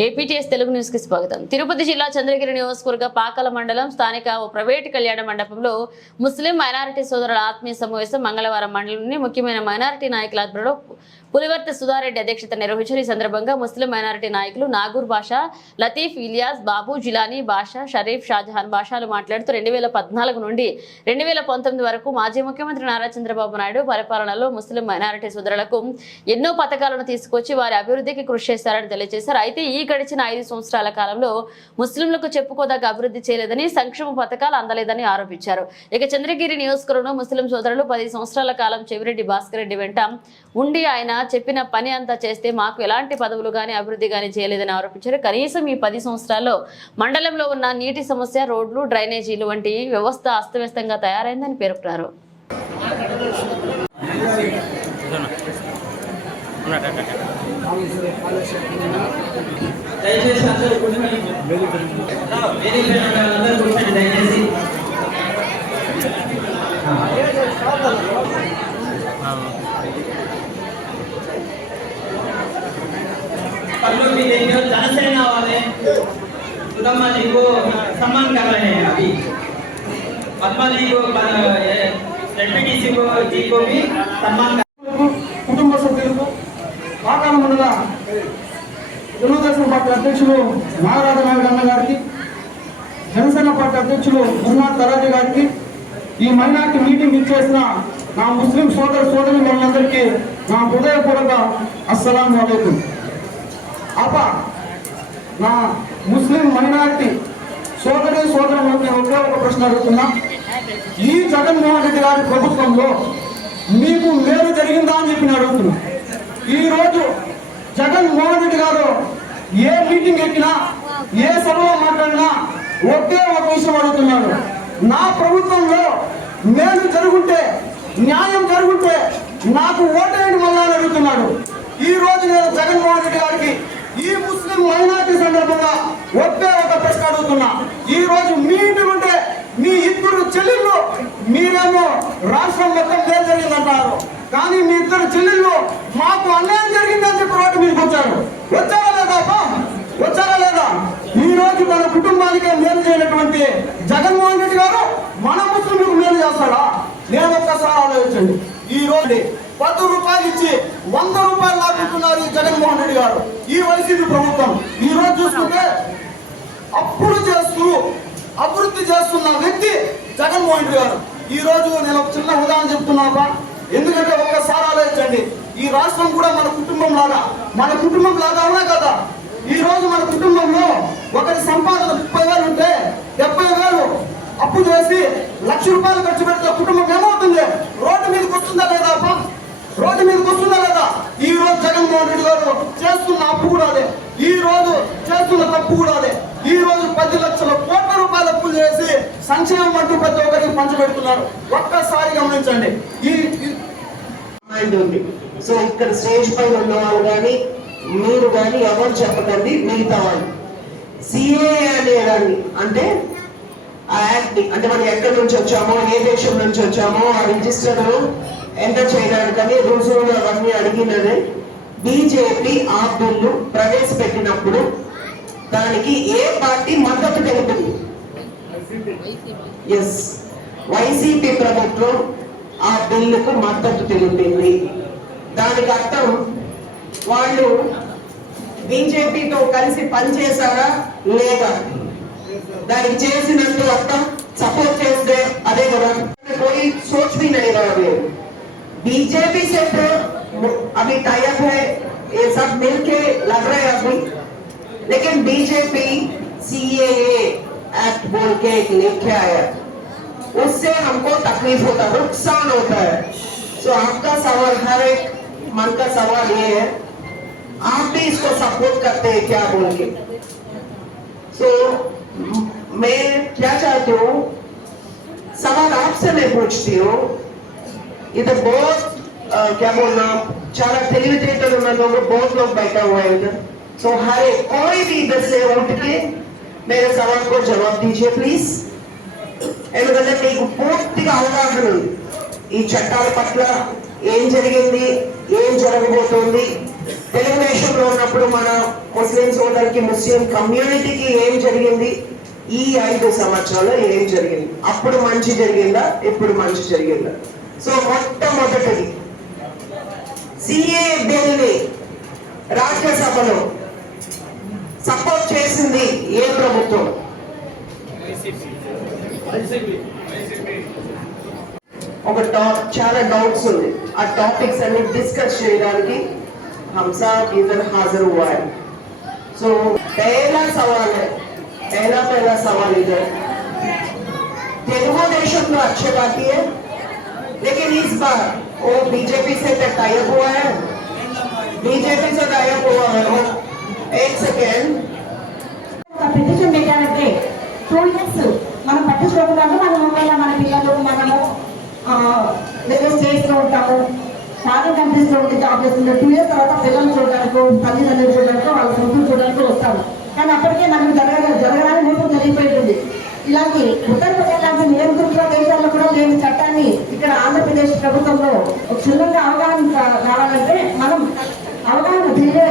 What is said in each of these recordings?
APTS Telugu news కి స్వాగతం. తిరుపతి జిల్లా చంద్రగిరి నియోజకవర్గ పాకల మండలం స్థానిక ఓ ప్రైవేటు కళ్యాణ మండపంలో ముస్లిం మైనారిటీ సోదరుల ఆత్మీయ సమావేశం మంగళవారం మండలంలోని ముఖ్యమైన మైనారిటీ నాయకుల ఆధ్వర్యంలో పులివర్తి సుధారెడ్డి అధ్యక్షత నిర్వహించారు. ఈ సందర్భంగా ముస్లిం మైనారిటీ నాయకులు నాగూర్ బాషా, లతీఫ్, ఇలియాస్, బాబు, జిలానీ బాషా, షరీఫ్, షాజహాన్ బాషాలు మాట్లాడుతూ 2014 నుండి 2019 వరకు మాజీ ముఖ్యమంత్రి నారా చంద్రబాబు నాయుడు పరిపాలనలో ముస్లిం మైనారిటీ సోదరులకు ఎన్నో పథకాలను తీసుకొచ్చి వారి అభివృద్ధికి కృషి చేశారని తెలియజేశారు. అయితే ఈ గడిచిన 5 సంవత్సరాల కాలంలో ముస్లింలకు చెప్పుకోదగ్గ అభివృద్ధి చేయలేదని, సంక్షేమ పథకాలు అందలేదని ఆరోపించారు. ఇక చంద్రగిరి నియోజకవర్గంలో ముస్లిం సోదరులు 10 సంవత్సరాల కాలం చెవిరెడ్డి భాస్కర్ రెడ్డి వెంట ఉండి ఆయన చెప్పిన పని అంతా చేస్తే మాకు ఎలాంటి పదవులు గాని అభివృద్ధి గాని చేయలేదని ఆరోపించారు. కనీసం ఈ 10 సంవత్సరాల్లో మండలంలో ఉన్న నీటి సమస్య, రోడ్లు, డ్రైనేజీలు వంటి వ్యవస్థ అస్తవ్యస్తంగా తయారైందని పేర్కొన్నారు. भी देखिए जनसेना वाले सुदामा जी को सम्मान कर रहे हैं अभी पद्मा जी को एडपीटीसी को भी सम्मान కుటుంబ సభ్యులకు పాకాల మండల తెలుగుదేశం పార్టీ అధ్యక్షులు నాగరాజ నాయుడు అన్న గారికి, జనసేన పార్టీ అధ్యక్షులు గురునాథ్ తరాజీ గారికి, ఈ మైనార్టీ మీటింగ్ ఇచ్చేసిన నా ముస్లిం సోదరులందరికీ నా హృదయపూర్వక అస్సలాము అలైకుం. నా ముస్లిం మైనారిటీ సోదరులకి ఒకే ఒక ప్రశ్న అడుగుతున్నా. ఈ జగన్మోహన్ రెడ్డి గారి ప్రభుత్వంలో మీకు మేలు జరిగిందా అని చెప్పి అడుగుతున్నా. ఈరోజు జగన్మోహన్ రెడ్డి గారు ఏ మీటింగ్ ఎక్కినా, ఏ సభలో మాట్లాడినా ఒకే ఒక విషయం అడుగుతున్నాడు. నా ప్రభుత్వంలో మేలు జరుగుంటే, న్యాయం జరుగుంటే నాకు ఓటేయండి మళ్ళా అని అడుగుతున్నాడు. ఈ రోజు నేను జగన్మోహన్ రెడ్డి గారికి ఈ ముస్లిం మైనార్టీ సందర్భంగా ఒకే ఒక ప్రశ్న అడుగుతున్నా. ఈ రోజు మీ ఇంటి ఉంటే మీ ఇద్దరు చెల్లెళ్ళు, మీరేమో రాష్ట్రం మొత్తం మేలు జరిగిందంటారు, కానీ మీ ఇద్దరు చెల్లెళ్ళు మాకు అన్యాయం జరిగిందని చెప్పి రోడ్డు మీదకి వచ్చారు. వచ్చారా లేదా? వచ్చారా లేదా? ఈ రోజు మన కుటుంబానికే మేలు చేయనటువంటి జగన్మోహన్ రెడ్డి గారు మన ముస్లింలకు మేలు చేస్తాడా? నేను ఒక్కసారి ఆలోచించండి. ఈ రోజు 10 రూపాయలు ఇచ్చి 100 రూపాయలు లాక్కుంటున్నారు ఈ జగన్మోహన్ రెడ్డి గారు, ఈ వైసీపీ ప్రభుత్వం. ఈ రోజు చూసుకుంటే అప్పులు చేస్తూ అభివృద్ధి చేస్తున్న వ్యక్తి జగన్మోహన్ రెడ్డి గారు. ఈ రోజు నేను ఒక చిన్న ఉదాహరణ చెప్తున్నా. ఎందుకంటే ఒక్కసారి ఆలోచించండి. ఈ రాష్ట్రం కూడా మన కుటుంబం లాగా ఉన్నా కదా. ఈ రోజు మన కుటుంబంలో ఒకరి సంపాదన 30,000 ఉంటే 70,000 అప్పు చేసి 1,00,000 రూపాయలు ఖర్చు పెడితే కుటుంబం ఏమవుతుంది? రోడ్డు మీదకి వస్తుందా లేదా? రోడ్డు మీదకి వస్తుందా లేదా? ఈ రోజు జగన్మోహన్ రెడ్డి గారు చేస్తున్న అప్పు కూడా అదే, ఈ రోజు చేస్తున్న తప్పు కూడా అదే. ఈ రోజు 10 లక్షల కోట్ల రూపాయల అప్పులు చేసి సంక్షేమం అంటూ ప్రతి ఒక్కరికి పంచబెడుతున్నారు. ఒక్కసారి గమనించండి. సో ఇక్కడ స్టేజ్ పైన ఉన్న వాళ్ళు కానీ మీరు కానీ ఎవరు చెప్పకండి, మిగతా వాళ్ళు సిఏఏ అనేదాన్ని అంటే ఆ యాక్ట్ అంటే మనం ఎక్కడి నుంచి వచ్చామో, ఏ దేశం నుంచి వచ్చామో ఆ రిజిస్టర్ ఎంటర్ చేయడానికని రుజువులు అవన్నీ అడిగినదే. బీజేపీ ఆ బిల్లు ప్రవేశపెట్టినప్పుడు దానికి ఏ పార్టీ మద్దతు తెలిపింది? ఎస్, వైసీపీ ప్రభుత్వం ఆ బిల్లుకు మద్దతు తెలిపింది. దానికి అర్థం వాళ్ళు బీజేపీతో కలిసి పనిచేశారా లేదా? దానికి చేసినట్టు అర్థం సపోర్ట్ చేస్తే అదే కదా. कोई सोच भी नहीं रहा है. बीजेपी से तो अभी टाइप है, ये सब मिलके लग रहे हैं अभी, लेकिन बीजेपी सीएए एक्ट बोल के एक लेके आया, उससे हमको तकलीफ होता है, नुकसान होता है. सो आपका सवाल, हर एक मन का सवाल ये है, आप भी इसको सपोर्ट करते हैं क्या बोल के. सो मैं क्या चाहती हूँ, सवाल आपसे मैं पूछती हूँ. इधर बहुत क्या बोलना, चारा తెలివితేటలు ఉన్న लोग बहुत लोग बैठा हुआ है इधर. सो हर एक कोई भी इधर से उठ के मेरे सवाल को जवाब दीजिए प्लीज. ఎందుకంటే మీకు పూర్తిగా అవగాహన ఉంది ఈ చట్టాల పట్ల, ఏం జరిగింది, ఏం జరగబోతోంది, తెలుగుదేశంలో ఉన్నప్పుడు మన ముస్లిం సోదరికి, ముస్లిం కమ్యూనిటీకి ఏం జరిగింది, ఈ 5 సంవత్సరాల్లో ఏం జరిగింది, అప్పుడు మంచి జరిగిందా, ఇప్పుడు మంచి జరిగిందా? సో మొట్టమొదటిది సిఏ బిల్ని రాజ్యసభలో సపోర్ట్ చేసింది ఏ ప్రభుత్వం? ఒక చాలా డౌట్స్ ఉంది, ఆ టాపిక్స్ అన్ని డిస్కస్ చేయడానికి हम सब इधर हाजिर हुआ है। सो पहला सवाल इधर तेलुगुदेशम तो अच्छी बात है, लेकिन इस बार वो बीजेपी से टाइप हुआ है, बीजेपी से टाइप हुआ है। वो एक सेकेंड పిటిషన్ పెట్టారంటే 2 years మనం పట్టించుకోకుండా మనం మన పిల్లలు మనము వేరే స్టేట్స్ లో ఉంటాము, ఫారిన్ కంట్రీస్ లో ఉంటే జాబ్ చేస్తుంటే 2 years తర్వాత పిల్లలు చూడడానికి, తల్లిదండ్రులు చూడడానికి, వాళ్ళ సొంతం చూడడానికి వస్తాము. కానీ అప్పటికే మనకు జరగడానికి మొత్తం జరిగిపోయింది. ఇలాంటి ఉత్తరప్రదేశ్ లాంటి నియంత్రిత దేశాల్లో కూడా లేని చట్టాన్ని ఇక్కడ ఆంధ్రప్రదేశ్ ప్రభుత్వంలో క్షుణ్ణంగా అవగాహన రావాలంటే మనం అవగాహన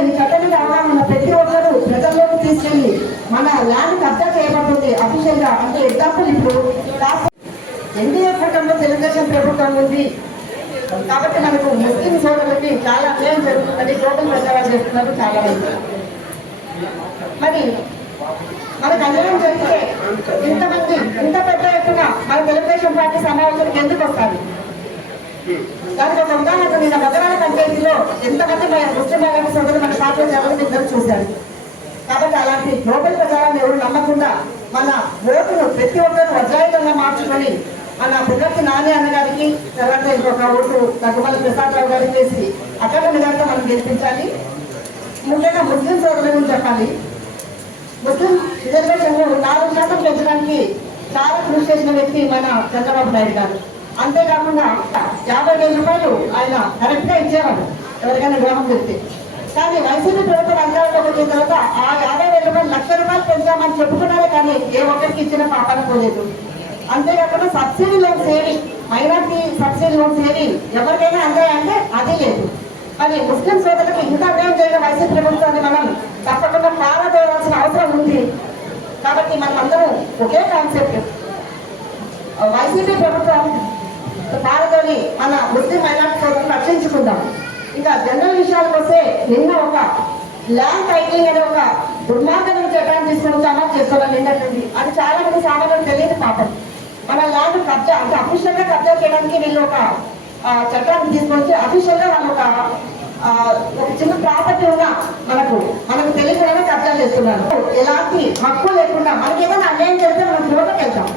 ఈ చట్టం మీద అవగాహన ఉన్న ప్రతి ఒక్కరు ప్రజల్లోకి తీసుకెళ్ళి మన ల్యాండ్ కబ్జా చేయబడుతుంది అఫీషియల్ గా. అంటే ఎగ్జాంపుల్ ఇప్పుడు ఎన్డీఏ కూటమిలో తెలుగుదేశం ప్రభుత్వం ఉంది కాబట్టి మనకు ముస్లిం సోదరులకి చాలా అన్యాయం జరుగుతుందని గ్లోబల్ ప్రచారాలు చేస్తున్నారు చాలా మంది. మరి మనకు అన్యాయం జరిగితే ఇంతమంది ఇంత పెద్ద ఎత్తున మన తెలుగుదేశం పార్టీ సమావేశానికి ఎందుకు వస్తారు? దానికి ఒక ఉదాహరణ, నేను భద్రాల పంచాయతీలో ఎంతమంది ముస్లిం మైనారిటీ సోదరులు మన పార్టీలో జరగడం ఇద్దరు చూశారు. కాబట్టి అలాంటి గ్లోబల్ ప్రచారాన్ని ఎవరు నమ్మకుండా మన ఓటును ప్రతి ఒక్కరు వజ్రాయుధంగా మార్చుకొని మన పుల్లర్తి నాని అన్న గారికి, తర్వాత ఇంకొక ఓటు దగ్గుమల్లి ప్రసాదరావు గారికి వేసి అక్కడ విధానంగా మనం గెలిపించాలి. ముఖ్యంగా ముస్లిం సోదరుల గురించి చెప్పాలి. ముస్లిం రిజర్వేషన్లు 4% పెంచడానికి చాలా కృషి చేసిన వ్యక్తి మన చంద్రబాబు నాయుడు గారు. అంతేకాకుండా 50,000 రూపాయలు ఆయన కరెక్ట్ గా ఇచ్చేవాడు ఎవరికైనా వివాహం చెప్తే. కానీ వైసీపీ ప్రభుత్వం అధికారంలోకి వచ్చిన తర్వాత ఆ 50,000 రూపాయలు 1,00,000 రూపాయలు పెంచామని చెప్పుకున్నారే కానీ ఏ ఒక్కరికి ఇచ్చిన పాపాన పోలేదు. అంతేకాకుండా సబ్సిడీ లోన్స్ ఏవి, మైనార్టీ సబ్సిడీ లోన్స్ ఏవి ఎవరికైనా అందాయంటే అది లేదు. మరి ముస్లిం సోదరులకు ఇంత అన్యాయం జరిగిన వైసీపీ ప్రభుత్వాన్ని మనం తప్పకుండా పారదోయాల్సిన అవసరం ఉంది. కాబట్టి మనం అందరం ఒకే కాన్సెప్ట్, వైసీపీ ప్రభుత్వం పారదోని మన ముస్లిం మైనార్టీ సోదరులను రక్షించుకుందాం. ఇంకా జనరల్ విషయాలకు వస్తే నిన్న ఒక ల్యాండ్ టైటిలింగ్ అనే ఒక దుర్మార్గమైన చట్టాన్ని తీసుకొని అమలు చేసుకోవాలని నిన్నట్టుంది. అది చాలా మంది సామాన్యులకు తెలియదు పాపం. మన ల్యాండ్ కబ్జా అంటే అఫీషియల్ గా కబ్జా చేయడానికి వీళ్ళు ఒక చట్టాన్ని తీసుకొచ్చి అఫీషియల్ గా వాళ్ళు ఒక చిన్న ప్రాపర్టీ ఉన్నా మనకు తెలియకుండానే కబ్జా చేస్తున్నారు. ఎలాంటి హక్కు లేకుండా మనకి ఏదైనా అన్యాయం చేస్తే మనం కోర్టుకు వెళ్తాం.